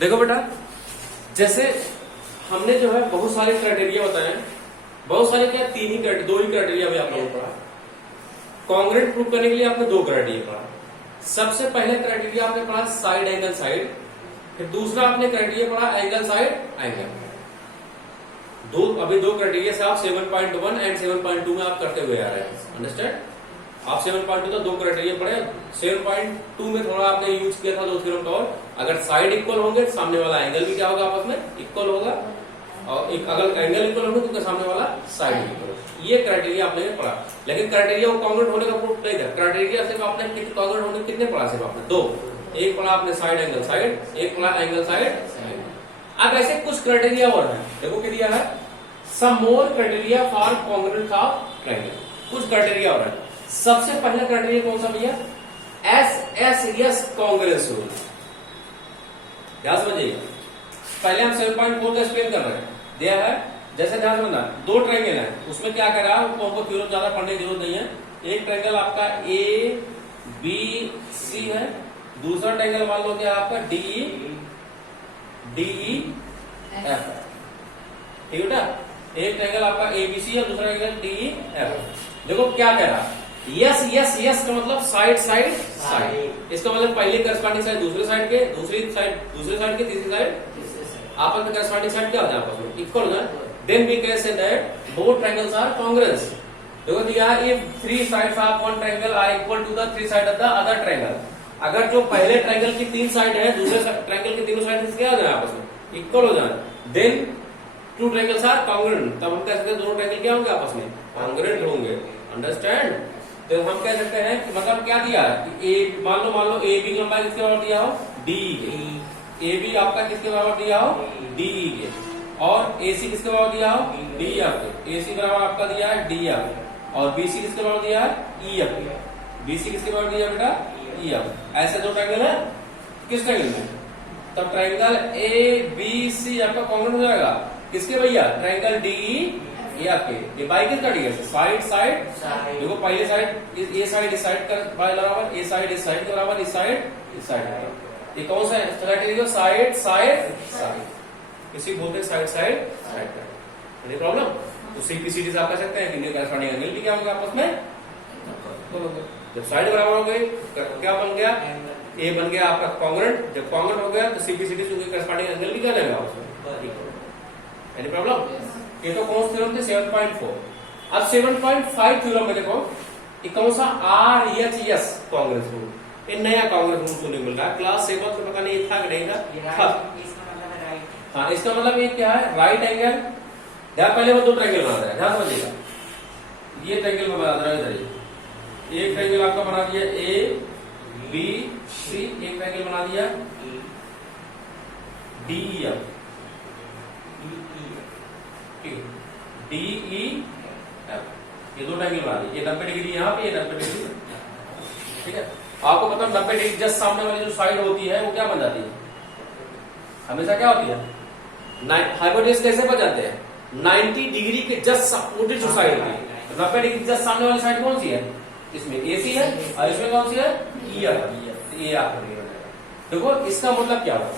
देखो बेटा, जैसे हमने जो है बहुत सारे क्राइटेरिया बताए, बहुत सारे क्या, तीन ही क्राइटेरिया, दो ही क्राइटेरिया अभी आप लोगों को पढ़ा। कॉन्ग्रुएंट प्रूव करने के लिए आपने दो क्राइटेरिया पढ़ा। सबसे पहले क्राइटेरिया आपने पढ़ा साइड एंगल साइड, फिर दूसरा आपने क्राइटेरिया पढ़ा एंगल साइड एंगल। अभी दो क्राइटेरिया से आप 7.1 एंड 7.2 में आप करते हुए आ रहे हैं। अंडरस्टैंड? आप 7.2 का दो क्राइटेरिया पढ़े, 7.2 में थोड़ा आपने यूज किया था दो थ्योरम का और, अगर साइड इक्वल होंगे सामने वाला एंगल भी क्या होगा, आपस में इक्वल होगा, और एक अगर एंगल इक्वल होंगे तो सामने वाला साइड इक्वल होगा। ये क्राइटेरिया आपने पढ़ा, लेकिन क्राइटेरिया को कॉन्ग्रुएंट होने का प्रूफ नहीं था। क्राइटेरिया सिर्फ आपने कॉन्ग्रुएंट होने कितने पढ़ा, सिर्फ आपने दो, एक पढ़ा आपने साइड एंगल साइड, एक पढ़ा एंगल साइड। अब ऐसे कुछ क्राइटेरिया और है, देखो क्या दिया है, some more criteria for congruent of triangle. कुछ क्राइटेरिया और है। सबसे पहला क्राइटेरिया कौन सा भैया, एस कॉन्ग्रुएंस रूल। ध्यान समझिएगा, पहले हम 7.4 का एक्सप्लेन कर रहे हैं। दिया है, जैसे ध्यान समझना, दो ट्रायंगल है, उसमें क्या कर रहा है, हमको थ्योरम ज्यादा पढ़ने की जरूरत नहीं है। एक ट्रायंगल आपका ए बी सी है, दूसरा ट्रायंगल मान लो क्या आपका डी ई एफ है। ठीक है बेटा, एक ट्रायंगल आपका एबीसी है, दूसरा ट्रायंगल डी ई एफ। देखो क्या कह रहा है, यस यस यस का मतलब साइड साइड साइड, इसका मतलब पहले करस्पॉन्डिंग साइड दूसरे साइड के, दूसरी साइड के, तीसरी साइड आपस में करस्पॉन्डिंग साइड क्या हो जाए, आपस में इक्वल हो जाए। Then we can say that both triangles are congruence. देखो दिया, if three sides of one triangle are equal to the three side of the other triangle. अगर जो पहले ट्रायंगल की तीन साइड है, दूसरे ट्रायंगल की तीनों साइड क्या हो जाए, आपस में इक्वल हो जाए। Then two triangles are congruent, तब हम कह सकते हैं दोनों ट्रायंगल क्या होंगे, आपस में कॉन्ग्रुएंट होंगे। अंडरस्टैंड? तो हम कह सकते हैं कि मतलब क्या दिया है, ए मान लो ए बी लंबाई किसके बराबर दिया हो, डी ए बी आपका किसके बराबर दिया हो, डी ई के, और ए सी किसके बराबर दिया हो, डी एफ। ए सी बराबर आपका दिया है डी एफ, और बी सी किसके बराबर दिया है, ई एफ। बी सी किसके बराबर दिया बेटा, ई एफ। ऐसे दो ट्रायंगल है किस ट्रायंगल में, तब ट्रायंगल ए बी सी आपका कॉन्ग्रुएंट हो जाएगा किसके भैया, ट्रायंगल डी ई एफ के। ये बाई किसका डी है, साइड साइड। देखो पहले साइड ए साइड इस साइड का बराबर, ए साइड इस साइड के बराबर, इस साइड इस साइड के बराबर। ये कौन सा क्राइटेरिया, साइड साइड साइड, इसी बोलते हैं साइड साइड साइड। प्रॉब्लम तो सीपीसीडी से आप कह सकते हैं कि करस्पॉन्डिंग एंगल भी क्या होगा आपस में, जब साइड बराबर हो गई क्या बन गया, ए बन गया आपका कॉन्ग्रुएंट। जब कॉन्ग्रुएंट हो गया तो सीपीसीडी से करस्पॉन्डिंग एंगल भी क्या लगेगा उसमें। Any problem? ये तो कौन सा थ्योरम थे, 7.4। अब 7.5 थ्योरम में देखो, ये कौन सा, RHS कॉन्ग्रुएंस रूल। ये नया कॉन्ग्रुएंस रूल सुनने को मिल रहा है, क्लास 7 से पता नहीं था कि नहीं था। हाँ, इसका मतलब ये क्या है, राइट एंगल। ध्यान, पहले वो दो ट्रायंगल बना रहा है, ध्यान समझिएगा। ये ट्रायंगल बना रहा है इधर, एक ट्रायंगल आपका बना दिया ए बी सी, एक ट्रायंगल बना दिया D E F, D E F. ये दो ट्रायंगल बना दिए, ये 90 डिग्री यहाँ पे, ये 90 डिग्री। ठीक है, आपको पता है 90 डिग्री जस्ट सामने वाली जो साइड होती है वो क्या बन जाती है, हमेशा क्या होती है, हाइपोटेन्यूज कैसे बन जाते हैं, 90 डिग्री के जस्ट अपोजिट जो साइड होती है। 90 डिग्री जस्ट सामने वाली साइड कौन सी है, इसमें एसी है, और इसमें कौन सी है, ई एफ। देखो इसका मतलब क्या होगा,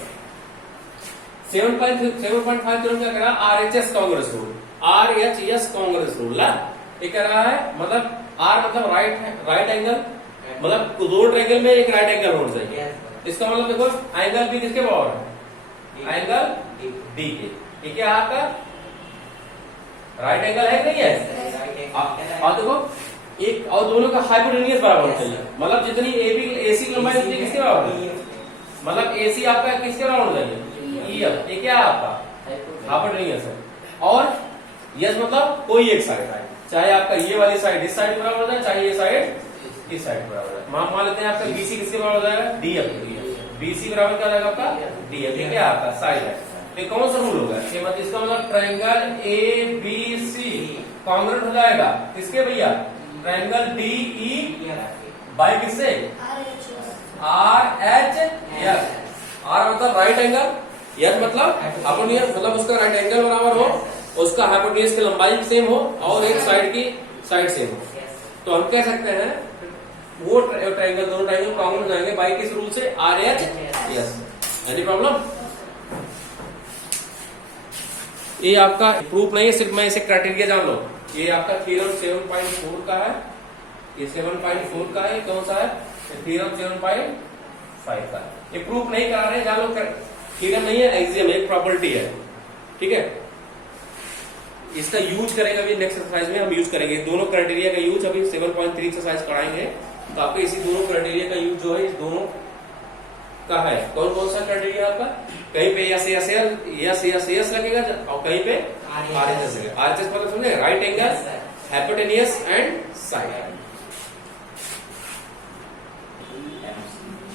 7.5 थ्योरम क्या कह रहा है, RHS congruence rule, RHS congruence rule. ये कह रहा है मतलब आर मतलब राइट एंगल, मतलब दो ट्रायंगल में एक राइट एंगल होना चाहिए। इसका मतलब देखो एंगल भी किसके बराबर है, एंगल डी के। ये क्या आपका राइट एंगल है नहीं है, और देखो एक और दोनों का हाइपोटेन्यूज बराबर होना चाहिए। मतलब जितनी एसी की लंबाई उतनी किसके बराबर है, मतलब एसी आपका किसके बराबर होना चाहिए, ई एफ। ये क्या है आपका हाइपोटेन्यूज है। और यस मतलब कोई एक साइड, चाहे आपका ये वाली साइड इस साइड बराबर हो जाए, चाहे ये साइड इस साइड बराबर है। मान लेते हैं आपका बीसी किसके बराबर हो जाएगा, डी एफ। बीसी बराबर क्या हो जाएगा आपका, डी एफ। क्या आपका साइड है। ये कौन सा रूल होगा, इसका मतलब triangle A B C congruent हो जाएगा किसके भैया, ट्रायंगल डी ई बाई किससे, RHS। आर मतलब राइट एंगल, यस मतलब हाइपोटेन्यूज, मतलब उसका राइट एंगल बराबर हो, उसका हाइपोटेन्यूज की लंबाई सेम हो, और एक साइड की साइड सेम हो। तो हम कह सकते हैं वो ट्रायंगल, दोनों ट्रायंगल कॉन्ग्रुएंट हो जाएंगे बाई किस रूल से, RHS। Any problem? ये आपका प्रूफ नहीं है, सिर्फ मैं इसे क्राइटेरिया जान लो। ये आपका थ्योरम 7.4 का है, ये 7.4 का है, कौन सा है? थ्योरम 7.5 का है। ये प्रूफ नहीं करा रहे, जान लो, थ्योरम नहीं है, एक्सियम एक प्रॉपर्टी है, ठीक है। इसका यूज करेंगे अभी नेक्स्ट एक्सरसाइज में, हम यूज करेंगे दोनों क्राइटेरिया का यूज। अभी 7.3 एक्सरसाइज कराएंगे तो आपको इसी दोनों क्राइटेरिया का यूज जो है इस दोनों का है। कौन कौन सा क्राइटेरिया आपका? कहीं पे यस लगेगा और कहीं पे आरएचएस लगेगा। आरएचएस मतलब समझे, right angle, hypotenuse and side.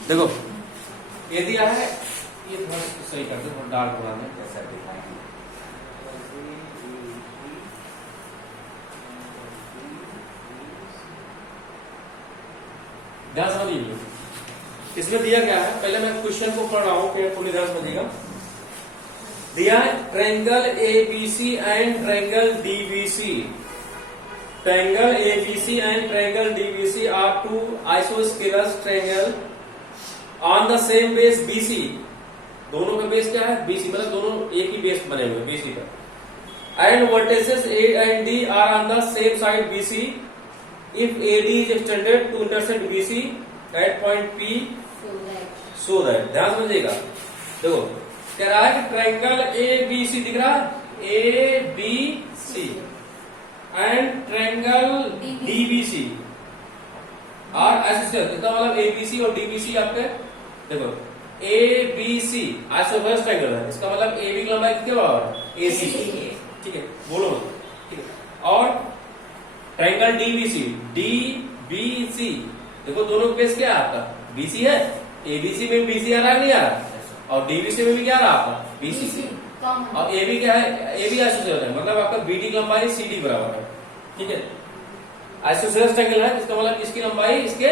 देखो ये दिया है, ये थोड़ा सही करते, थोड़ा डार्क बनाना कैसा दिखाएंगे। ध्यान समझिए, इसमें दिया गया है, पहले मैं क्वेश्चन को पढ़ रहा हूं, फिर पूरी ध्यान समझिएगा। दिया है triangle ABC and triangle DBC. Triangle ABC and triangle DBC are two isosceles triangle on the same base BC. दोनों का बेस क्या है? बीसी, मतलब दोनों एक ही बेस बने हुए बीसी पर। And vertices A and D R on the same side BC if AD is extended to intersect BC at point P so that। ध्यान समझिएगा, देखो कह रहा है कि ट्रायंगल ABC दिख रहा है, ABC एंड ट्रायंगल DBC और एसोसिएट। इसका मतलब ABC और DBC आपके, देखो ABC आइसोसेलेस ट्रायंगल है, इसका मतलब AB की लंबाई कितनी बराबर है? AC, ठीक है, बोलो, ठीक है। और ट्रायंगल DBC, देखो दोनों बेस क्या है आपका? BC है। ABC में BC आ रहा है, नहीं आ रहा? और DBC में भी क्या आ रहा है आपका? BC। और AB क्या है? AB आइसोसेलेस है, मतलब आपका BD की लंबाई CD बराबर है, ठीक है। आइसोसेलेस ट्रायंगल है, इसका मतलब इसकी लंबाई इसके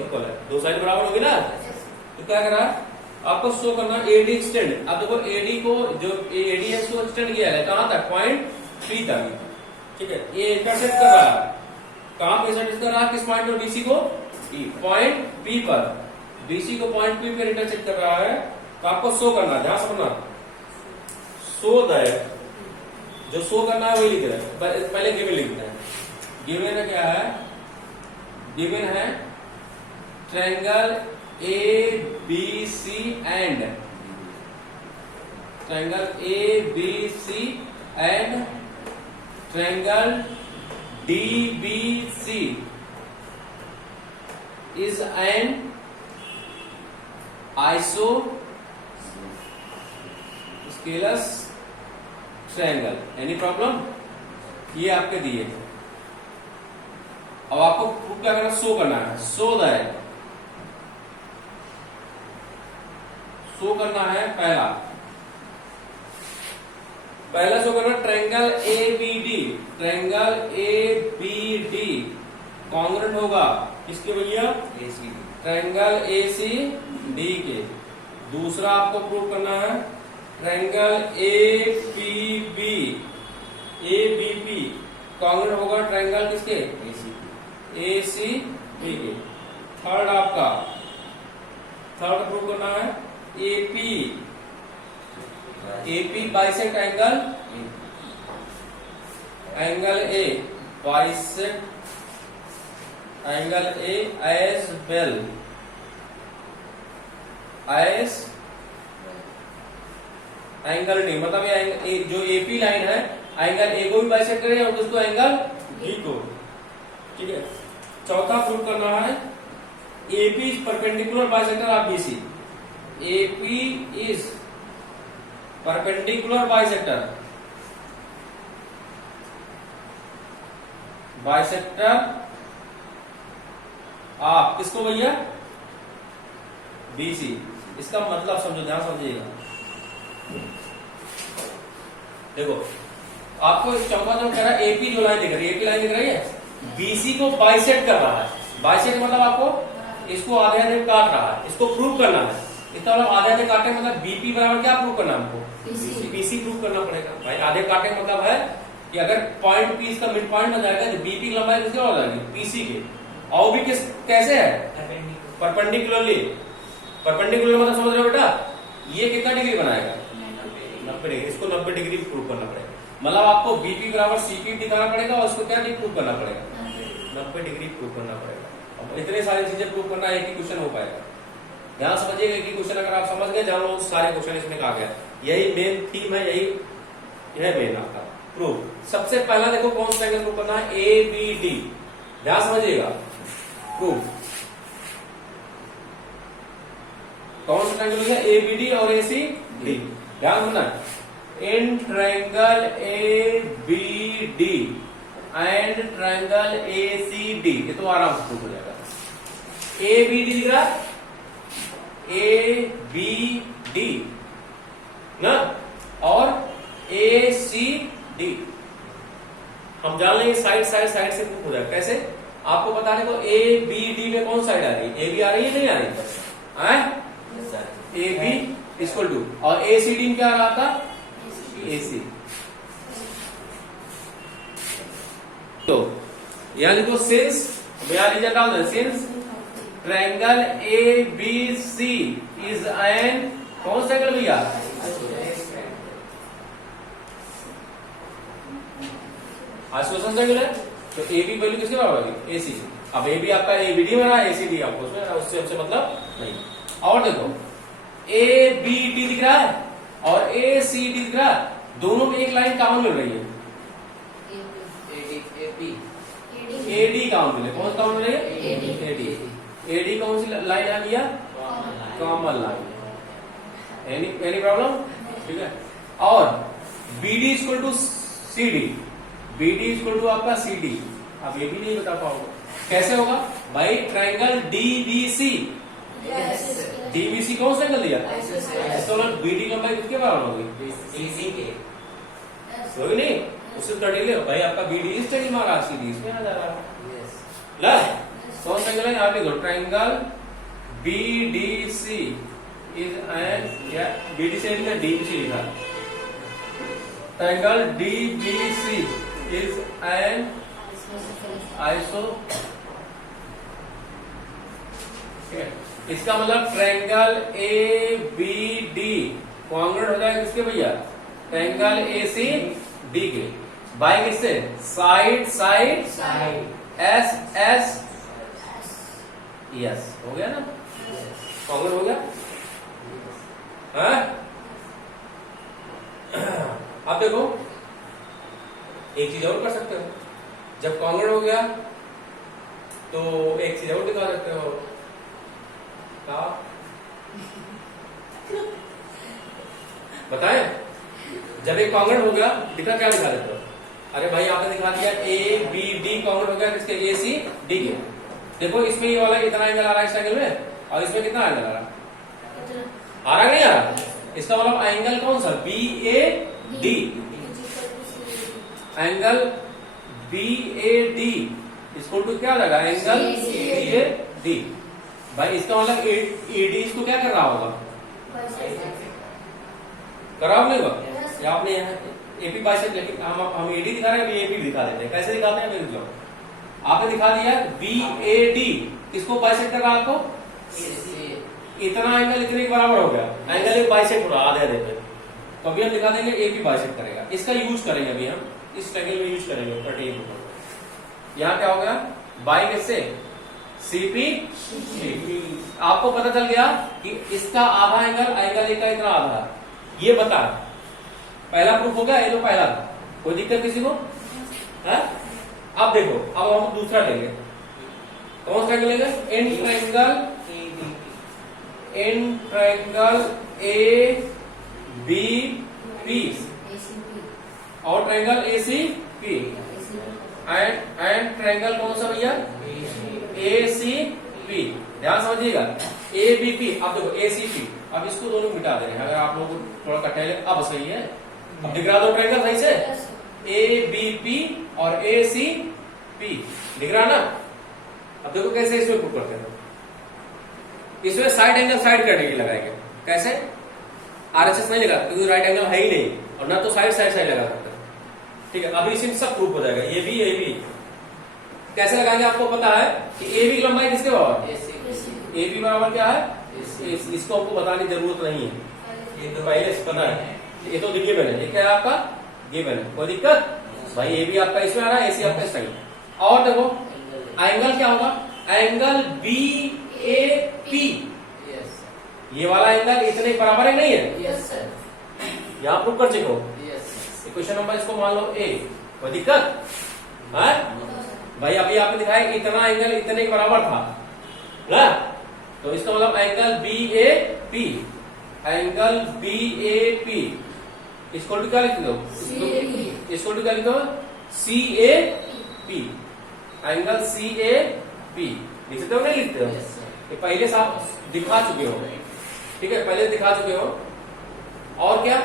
इक्वल है, दो साइड बराबर होगी ना। तो क्या करा आपको शो करना AD एक्सटेंड। अब देखो AD को जो AD है उसको एक्सटेंड किया है कहां तक? पॉइंट P तक, ठीक है। ये इंटरसेक्ट कर रहा है, कहां पे इंटरसेक्ट कर रहा है? किस पॉइंट पर? BC को पॉइंट P पर, BC को पॉइंट P पर इंटरसेक्ट कर रहा है। तो आपको शो करना, ध्यान समझना, शो दैट, जो शो करना है वही लिख रहे हैं। पहले गिवन लिखते हैं। गिवन है क्या है? गिवन है triangle ABC and triangle ABC and triangle DBC is an isosceles triangle। Any problem? ये आपके दिए। अब आपको प्रूफ क्या करना? शो करना है। शो दैट, शो करना है पहला शो करना triangle ABD, triangle ABD congruent होगा किसके भैया? ट्रायंगल ACD के। दूसरा आपको प्रूव करना है ट्रायंगल ABP कॉन्ग्रुएंट होगा ट्रायंगल किसके? ACB के। थर्ड आपका, थर्ड प्रूव करना है AP bisect angle A, bisect angle A as well as angle D। मतलब ये जो AP लाइन है एंगल A को भी बाइसेक्ट करे और उसको एंगल D को, ठीक है। चौथा प्रूव करना है AP is perpendicular bisector of BC। AP is perpendicular bisector आप किसको भैया? BC। इसका मतलब समझो, ध्यान समझिएगा। देखो आपको चौथा जो कह रहा है AP जो लाइन दिख रही है, AP लाइन दिख रही है, BC को बाइसेक्ट कर रहा है। बाइसेक्ट मतलब आपको इसको आधे आधे काट रहा है, इसको प्रूव करना है। इसका मतलब आधे आधे काटे मतलब BP बराबर क्या प्रूव करना है हमको? BC प्रूव करना पड़ेगा भाई। आधे काटे मतलब है कि अगर पॉइंट P इसका मिड पॉइंट में जाएगा तो BP की लंबाई किसकी हो जाएगी? PC की। और भी कैसे है? परपेंडिकुलरली। परपेंडिकुलर मतलब समझ रहे हो बेटा? ये कितना डिग्री बनाएगा? 90 डिग्री, इसको 90 डिग्री प्रूव करना पड़ेगा। मतलब आपको बीपी बराबर सीपी दिखाना पड़ेगा और उसको क्या प्रूव करना पड़ेगा, 90 डिग्री प्रूव करना पड़ेगा। अब इतने सारी चीजें प्रूव करना एक ही क्वेश्चन हो पाएगा। ध्यान समझिएगा, एक ही क्वेश्चन अगर आप समझ गए, जानो सारे क्वेश्चन इसमें कहा गया, यही मेन थीम है, यही है मेन आपका प्रूफ। सबसे पहला देखो कौन सा एंगल प्रूव करना है, ए बी डी। ध्यान समझिएगा, प्रूफ कौन सा ट्रायंगल हो गया, ए बी डी और ए सी डी। ध्यान रखना, in triangle A B D and triangle A C D, ये तो आराम से प्रूफ हो जाएगा। ए बी डी दिख रहा है, ए बी डी ना, और ए सी डी हम जान लेंगे, साइड साइड साइड से प्रूफ हो जाएगा। कैसे, आपको बता रहे को ए बी डी में कौन साइड आ रही है, ए बी आ रही है नहीं आ रही है, ए बी इक्वल टू, और ए सी डी में क्या आ रहा था, ए सी। तो यहां लिखो सिंस, यहां रीजन डाल दे, since triangle A B C is an कौन सा एंगल भैया, आइसोसेलेस एंगल है। तो ए बी वैल्यू किसके बराबर है, ए सी। अब ए बी आपका ए बी डी में रहा है, ए सी डी आपको उसमें, उससे हमसे मतलब नहीं। और देखो ए बी डी दिख रहा है और ए सी डी दिख रहा है, दोनों में एक लाइन कॉमन मिल रही है, ए डी कॉमन मिले, कौन सा कॉमन मिल रही है, ए डी। ए डी कौन सी लाइन आ गया, कॉमन लाइन। एनी प्रॉब्लम, ठीक है। और B D equal to C D, B D equal to आपका सी डी। अब ये भी नहीं बता पाओगे कैसे होगा भाई, triangle D B C, DBC कौन सा एंगल दिया, इसका मतलब बीडी लंबाई किसके बराबर होगी, होगी नहीं, उससे स्टडी ले भाई, आपका बीडी स्टडी मारा, सीडी इसमें आ जा रहा है। कौन सा एंगल है, आप लिखो ट्रायंगल बीडीसी इज एन, या बीडीसी लिखा, डीबीसी लिखा, triangle DBC is an iso, इसका मतलब triangle A B D congruent हो जाएगा किसके भैया, ट्रायंगल ए सी डी के, बाय किससे, side side side, S S S, हो गया ना, कॉन्ग्रुएंट हो गया। हाँ? अब देखो एक चीज और कर सकते हो, जब कॉन्ग्रुएंट हो गया तो एक चीज और दिखा सकते हो, बताए, जब एक कॉन्ग्रुएंट हो गया दिखा, क्या दिखा देते हो, अरे भाई आपने दिखा दिया ए बी डी कॉन्ग्रुएंट हो गया किसके, ए सी डी के। देखो इसमें ये वाला इतना एंगल आ रहा है इस एंगल में, और इसमें कितना एंगल आ रहा नहीं आ रहा, इसका मतलब एंगल कौन सा, B A D, angle B A D equal to क्या लगा, एंगल बी ए डी। भाई इसका मतलब एडी इसको क्या कर रहा होगा, खराब नहीं होगा, या आपने यहाँ एपी बाइसेक्ट, लेकिन हम एडी दिखा रहे हैं, एपी दिखा देते हैं, कैसे दिखाते हैं, मेरे जो आपने दिखा दिया बी ए डी, किसको बाइसेक्ट कर रहा है, आपको इतना एंगल इतने के बराबर हो गया, एंगल एक बाइसेक्ट हो रहा आधे आधे पे, तो अभी हम दिखा देंगे एपी बाइसेक्ट करेगा, इसका यूज करेंगे अभी हम, इस एंगल में यूज करेंगे प्रत्येक। यहाँ क्या हो गया, बाई किससे, सीपी, आपको पता चल गया कि इसका आधा एंगल, एंगल ए का इतना आधा, ये बता, पहला प्रूफ हो गया, ये तो पहला था, कोई दिक्कत किसी को है? अब देखो, अब हम दूसरा लेंगे, कौन सा एंगल लेंगे, in triangle A B P और triangle A C P, and triangle कौन सा भैया, ए सी पी। ध्यान समझिएगा, ए बी पी, अब देखो ए सी पी, अब इसको दोनों मिटा दे रहे हैं, अगर आप लोग थोड़ा कटे ले, अब सही है, अब दिख रहा दो ट्रायंगल सही से, ए बी पी और ए सी पी दिख रहा ना। अब देखो कैसे इसमें प्रूव करते हैं, इसमें साइड एंगल साइड करने की लगाएंगे, कैसे, आरएचएस नहीं लगा क्योंकि राइट एंगल है ही नहीं, और ना तो साइड साइड साइड लगा सकते, ठीक है। अभी इसमें सब प्रूफ हो जाएगा, ये भी कैसे लगाएंगे, आपको पता है कि ए बी की लंबाई किसके बराबर, ए बी बराबर क्या है, इसको आपको बताने की जरूरत नहीं है, ये तो पहले पता है, ये तो गिवन है, ये क्या है आपका गिवन है, कोई दिक्कत भाई। ए भी आपका इसमें आ रहा है, एसी आपका इस टाइम। और देखो एंगल क्या होगा, एंगल बी ए पी, ये वाला एंगल इतने बराबर है नहीं है, यस सर, यहाँ प्रूव कर चुके हो। यस क्वेश्चन नंबर इसको मान लो ए, कोई दिक्कत है भाई। अभी आपने दिखाया कि इतना एंगल इतने के बराबर था ना, तो इसका मतलब angle B A P, angle B A P इसको क्या लिख दो, इसको क्या लिख दो, C A P, angle C A P लिख सकते हो नहीं लिखते हो, ये पहले से आप दिखा चुके हो, ठीक है, पहले दिखा चुके हो। और क्या,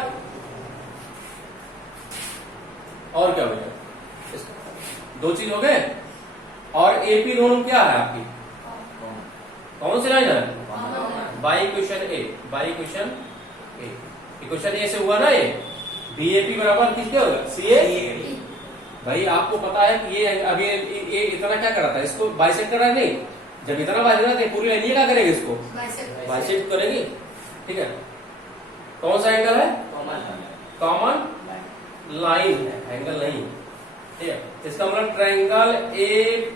और क्या हो गया, दो चीज हो गए। और एपी दोनों क्या है आपकी, कौन सी लाइन है, by equation A, by equation A, equation A से हुआ ना ये, बीएपी बराबर किसके होगा, सी ए। भाई आपको पता है कि ये अभी ये इतना क्या कर रहा था, इसको बाइसेक्ट कर रहा है नहीं, जब इतना बाइसेक्ट कर रहा है पूरी लाइन ये क्या करेगी, इसको बाइसेक्ट करेगी, ठीक है। कौन सा एंगल है, कॉमन लाइन है, एंगल नहीं, ठीक है। इसका मतलब triangle A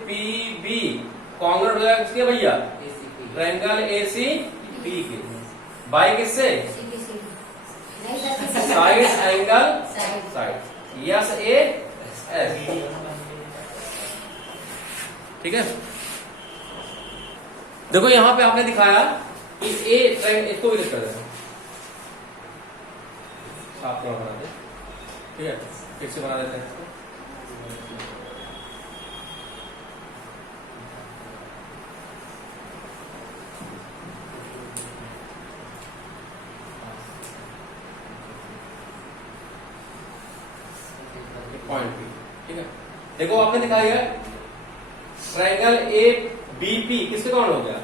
P B congruent हो जाएगा किसके भैया, ट्रायंगल ए सी पी के, बाई किससे, side angle side, S A S, ठीक है। देखो यहां पे आपने दिखाया कि ए ट्रायंगल, इसको भी लिख कर देना, आप थोड़ा बना दे, ठीक है, फिर से बना देते हैं इसको। पॉइंट पी, ठीक है। देखो आपने दिखाया है ट्रायंगल ए बी पी किसके कारण हो गया,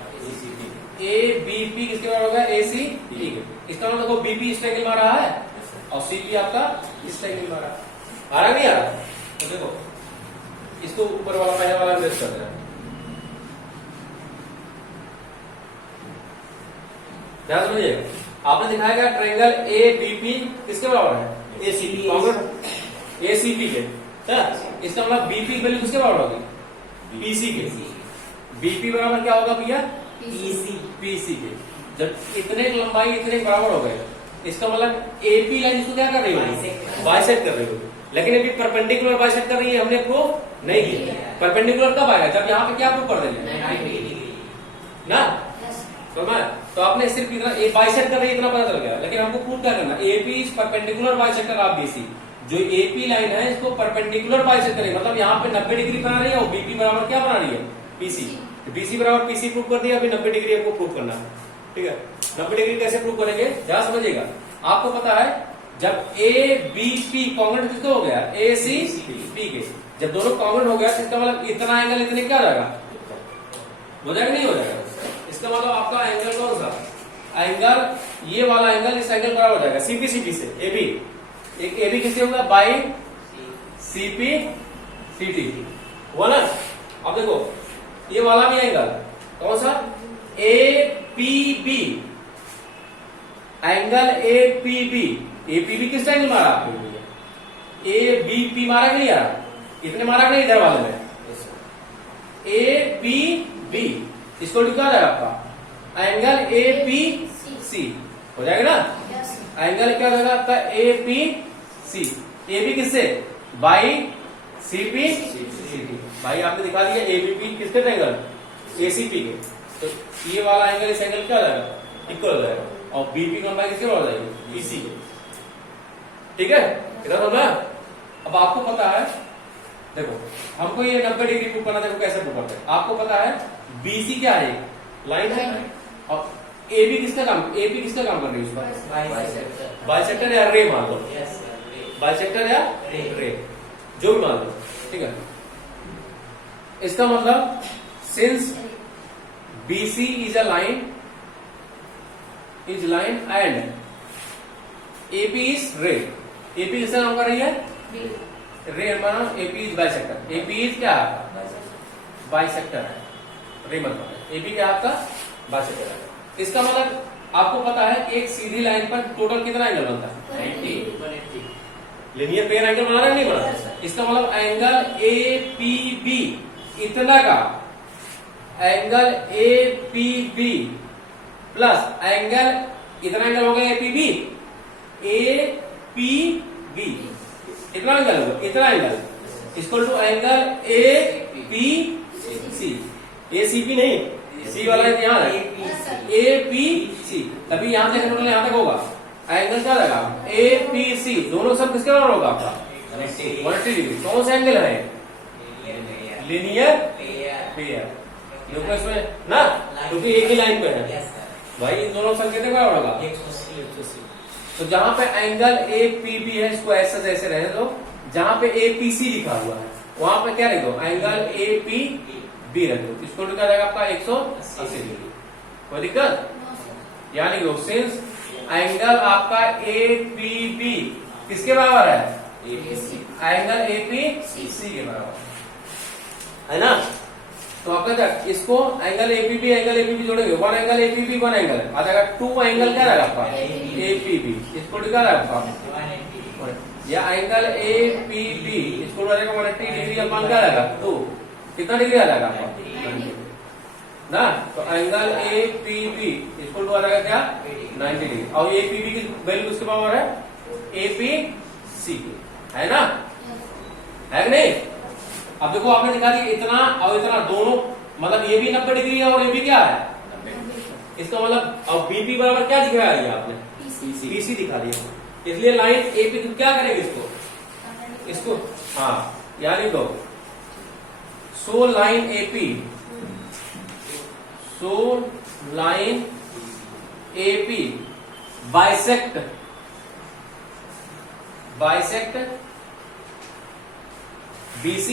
ए बी पी किसके कारण हो गया, ए सी पी के। इसका मतलब देखो बीपी इस ट्रायंगल में आ रहा है और सीपी आपका इस ट्रायंगल में आ रहा है, आ रहा नहीं आ रहा, तो देखो इसको ऊपर वाला पहले वाला इन्वेस्ट कर देना, ध्यान समझिएगा। आपने दिखाया गया ट्रायंगल ए बी पी किसके बराबर है, ए सी पी, ए सी पी के, इसका मतलब बीपी की वैल्यू किसके बराबर होगी, पीसी के। बीपी बराबर क्या होगा भैया, पीसी के। जब इतने लंबाई इतने बराबर हो गए, इसका मतलब एपी लाइन इसको क्या कर रही होगी, बाइसेक्ट कर रही होगी, लेकिन अभी परपेंडिकुलर बाइसेक्ट कर रही है, हमने प्रूव नहीं किया। परपेंडिकुलर कब आएगा, जब यहाँ पे क्या प्रूव कर देंगे ना, तो आपने सिर्फ इतना बाइसेक्ट कर रही है इतना पता चल गया, लेकिन हमको प्रूव क्या करना, AP is perpendicular bisector of BC, जो एपी लाइन है इसको परपेंडिकुलर बाइसेक्ट करेगी, मतलब यहाँ पे 90 डिग्री बना रही है, और बीपी बराबर क्या बना रही है, पीसी। बीसी बराबर पीसी प्रूव कर दिया, अभी 90 डिग्री आपको प्रूव करना है, ठीक है। 90 डिग्री कैसे प्रूव करेंगे, ध्यान समझिएगा। आपको पता है जब ए बी पी कॉन्ग्रुएंट किसका हो गया, ए सी पी के, जब दोनों कॉन्ग्रुएंट हो गया तो इसका मतलब इतना एंगल इतने क्या हो जाएगा, हो जाएगा नहीं हो जाएगा, इसका मतलब आपका एंगल कौन सा, एंगल ये वाला एंगल इस एंगल बराबर हो जाएगा सीपी सीपी से, ए बी, एक ए बी किससे होगा, बाई सीपी सीटी हुआ ना। अब देखो ये वाला भी एंगल कौन सा, A P B, angle A P B, A P B किस एंगल मारा आपको, ए बी पी मारा कि नहीं यार, इतने मारा नहीं इधर वाले में, ए पी बी, इसको लिखा जाएगा आपका एंगल ए पी सी हो जाएगा ना, एंगल क्या हो जाएगा आपका A P C, A B किससे, by C P C T. भाई आपने दिखा दिया ए बी पी किसके एंगल, ए सी पी के, तो ये वाला एंगल इस एंगल क्या हो जाएगा, इक्वल हो जाएगा, और बीपी का किसके हो जाएगी, पीसी के, ठीक है। इधर होगा। अब आपको पता है, देखो हमको ये 90 डिग्री प्रूव करना, देखो कैसे प्रूव करते हैं। आपको पता है बीसी क्या है, लाइन है, और एबी किसका काम, एपी किसका काम कर रही है, उसका बाइसेक्टर या रे मान लो, बाइसेक्टर या रे जो भी मान लो, ठीक है। इसका मतलब since BC is a line and AP is ray, AP किसका काम कर रही है, रे माना, AP is bisector, AP is क्या है, बाइसेक्टर है, रे मतलब AP क्या आपका बाइसेक्टर है। इसका मतलब आपको पता है कि एक सीधी लाइन पर टोटल कितना एंगल बनता है? 180। लिनियर पेयर एंगल बना रहा है नहीं बना? इसका मतलब एंगल APB इतना का एंगल APB प्लस एंगल इतना एंगल हो गया APB इतना एंगल होगा, इतना angle equal to angle APC। ACP नहीं, सी वाला यहाँ है APC, तभी यहाँ से टोटल यहाँ तक होगा। एंगल क्या लगा? APC, दोनों सब किसके बराबर होगा आपका? 180 डिग्री। कौन सा एंगल है? Linear pair. देखो इसमें ना, क्योंकि एक ही लाइन पे है भाई, इन दोनों सब कितने बराबर होगा? 180। तो जहां पे एंगल APB है इसको ऐसे जैसे रहने दो, जहां पे APC लिखा हुआ है वहां पे क्या लिख दो? एंगल APB रख दो। इसको क्या रहेगा आपका? 180 डिग्री। कोई दिक्कत? यानी कि सिंस एंगल आपका APB किसके बराबर है? एंगल APC के बराबर है ना। तो आपका क्या इसको एंगल APB जोड़ेंगे, one angle APB one angle आ जाएगा, टू एंगल क्या रहेगा आपका? APB। इसको क्या रहेगा आपका? या एंगल APB इसको रहेगा 180 डिग्री अपन क्या रहेगा? 2 कितना डिग्री आ जाएगा आपका? ना। तो एंगल APB इसको आ जाएगा क्या? 90 डिग्री। और APB की वैल्यू किसके बराबर है? APC है ना, है कि नहीं? अब देखो आपने दिखा दिया इतना और इतना दोनों, मतलब ये भी 90 डिग्री है और ये भी क्या है? इसका मतलब अब BP बराबर क्या दिखाया है आपने? PC दिखा दिया। इसलिए लाइन AP क्या करेंगे इसको हाँ यानी तो so line AP bisect BC,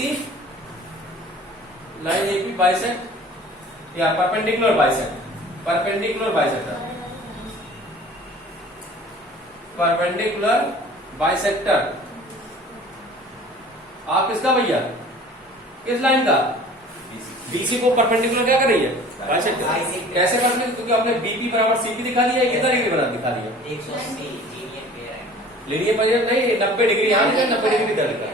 line AP bisect या परपेंडिकुलर बाइसेक्टर आप किसका भैया? किस लाइन का? BC को परपेंडिकुलर क्या कर रही है? बाइसेक्ट। कैसे करते हैं? क्योंकि आपने BP बराबर CP दिखा दिया, कितना डिग्री बना दिखा दिया? 180 लिनियर पेयर नहीं, 90 डिग्री यहाँ लिखा, 90 डिग्री इधर लिखा,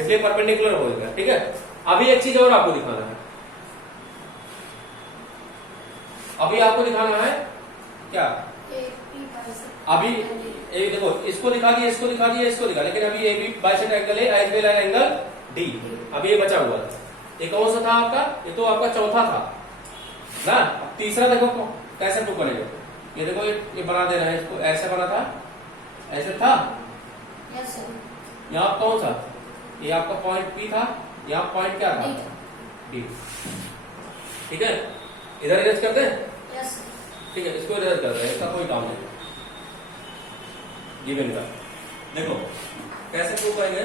इसलिए परपेंडिकुलर हो गया। ठीक है। अभी एक चीज और आपको दिखाना है, अभी आपको दिखाना है क्या? अभी एक देखो, इसको दिखा दिया, लेकिन अभी AB बाइसेक्ट एंगल है एज वेल एंगल D। अभी ये बचा हुआ था, ये कौन सा था आपका? ये तो आपका चौथा था ना। अब तीसरा देखो कैसे प्रूव करेंगे। ये देखो ये बना दे रहे हैं इसको, ऐसे बना था, ऐसे था। यहाँ कौन सा? ये आपका पॉइंट P था, यहाँ पॉइंट क्या था? D। ठीक है, इधर इरेज करते हैं। ठीक है, इसको इरेज कर रहे हैं, इसका कोई काम नहीं। गिवन का देखो कैसे प्रूव करेंगे।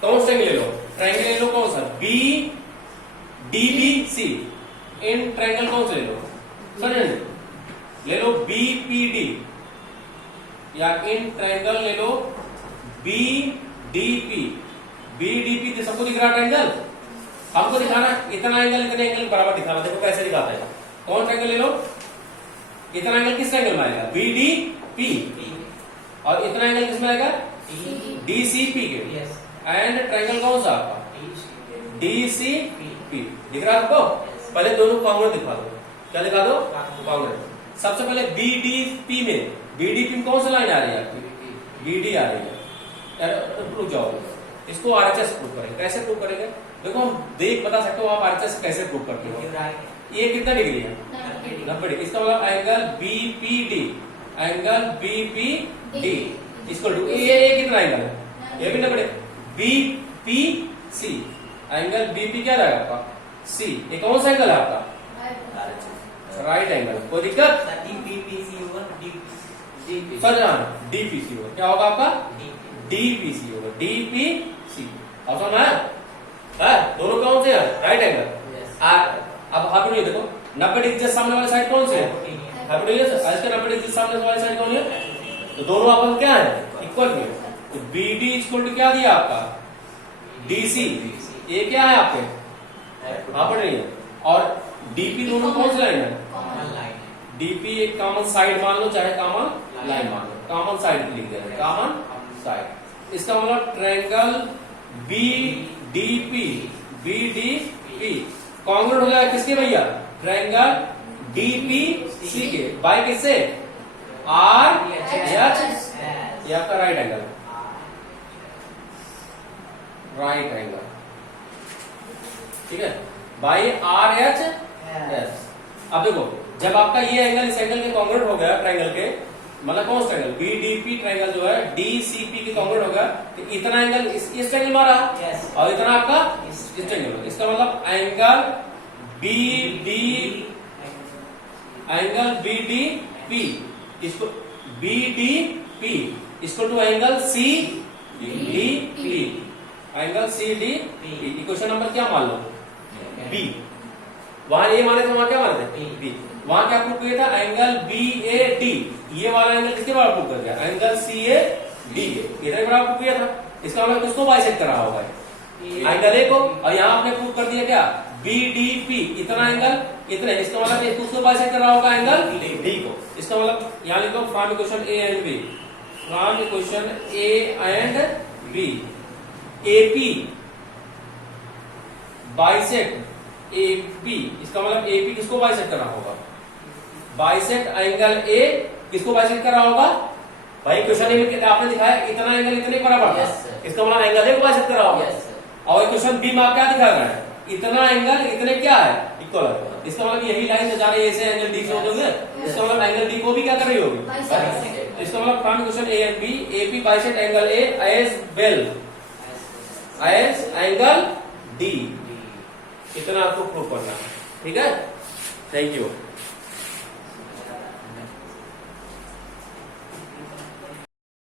कौन सा ले लो? ट्रायंगल ले लो, कौन सा? BDBC। इन ट्रायंगल कौन सा ले लो? समझे? ले लो BPD, या इन ट्रायंगल ले लो BDP। सबको दिख रहा ट्रायंगल? हमको दिखाना इतना एंगल इतने एंगल बराबर दिखाना। देखो कैसे दिखाता है। कौन ट्रायंगल ले लो? इतना एंगल किस ट्रायंगल में आएगा? BDP। और इतना एंगल किसमें आएगा? DCP के। एंड ट्रायंगल कौन सा आपका? DCP। दिख रहा है आपको? पहले दोनों कॉन्ग्रुएंट दिखा दो। क्या दिखा दो? कॉन्ग्रुएंट। सबसे पहले BDP में कौन सा लाइन आ रही है आपकी? BD आ रही है। रुक जाओ, इसको RHS प्रूव करेंगे। कैसे प्रूव करेंगे? देखो हम बता सकते हो आप RHS कैसे प्रूव करते हो। ये कितना डिग्री है? 90 डिग्री। इसका मतलब एंगल BPD इसको ये कितना एंगल है? ये भी 90 डिग्री। BPC एंगल BP क्या रहेगा आपका? C। ये कौन सा एंगल है आपका? Right angle. कोई दिक्कत? सर DPC होगा। क्या होगा आपका? DPC होगा। DPC ऑप्शन है? दोनों कौन से हैं? Right angle. अब हाइपोटेन्यूज देखो, 90 डिग्री से सामने वाली साइड कौन सी है? हाइपोटेन्यूज। इसके 90 डिग्री से सामने वाली साइड कौन है? तो दोनों आपस में क्या है? इक्वल में। तो BD इक्वल टू क्या दिया आपका? DC। ये क्या है आपके? हाइपोटेन्यूज। और DP दोनों कौन सी लाइन है? डीपी एक कॉमन साइड मान लो, चाहे कॉमन लाइन मान लो, कॉमन साइड लिख दे रहे हैं, कॉमन साइड। इसका मतलब triangle B D P congruent हो जाएगा किसके भैया, ट्रायंगल डीपीसी के, बाय किससे, आर एच या का राइट एंगल, राइट एंगल, ठीक है, बाय आर एच एस। अब देखो जब आपका ये एंगल इस एंगल के कॉन्ग्रुएंट हो गया, ट्रायंगल के मतलब कौन सा ट्रायंगल, बीडीपी ट्रायंगल जो है डीसीपी के कॉन्ग्रुएंट होगा, तो इतना एंगल इस ट्रायंगल मारा और इतना आपका इस ट्रायंगल होगा। इसका मतलब एंगल बीडीपी इसको बीडीपी इसको to angle CDP, angle CDP. Equation number क्या मान लो, बी, वहां ए माने थे, वहां क्या माने थे, बी। वहां क्या प्रूव किया था, एंगल बीएडी, ये वाला एंगल किसके बराबर प्रूव कर दिया, एंगल सीएडी के, इधर बराबर प्रूव किया था। इसका मतलब किसको बाइसेक्ट करा होगा, एंगल ए को, और यहाँ आपने प्रूव कर दिया क्या, बीडीपी इतना एंगल इतने, इसका मतलब किसको बाइसेक्ट करा होगा, एंगल डी को। इसका मतलब यहाँ लिखो from equation A and B, from equation A and B, AP bisect AP, इसका मतलब एपी किसको बाइसेक्ट करना होगा, बाइसेक्ट एंगल ए किसको बाइसेक्ट कर रहा होगा भाई, क्वेश्चन में आपने दिखाया इतना एंगल इतने बराबर था, इसका मतलब एंगल ए को बाइसेक्ट कर रहा होगा। और क्वेश्चन बी में आप क्या दिखा रहा है, इतना एंगल इतने क्या है, इक्वल है। इसका मतलब यही लाइन जा रही है ऐसे एंगल डी से होते, इसका मतलब एंगल डी को भी क्या कर रही होगी, इसका मतलब from question A and B, AP bisect angle A as well as angle D, इतना आपको प्रूव करना है, ठीक है। Thank you.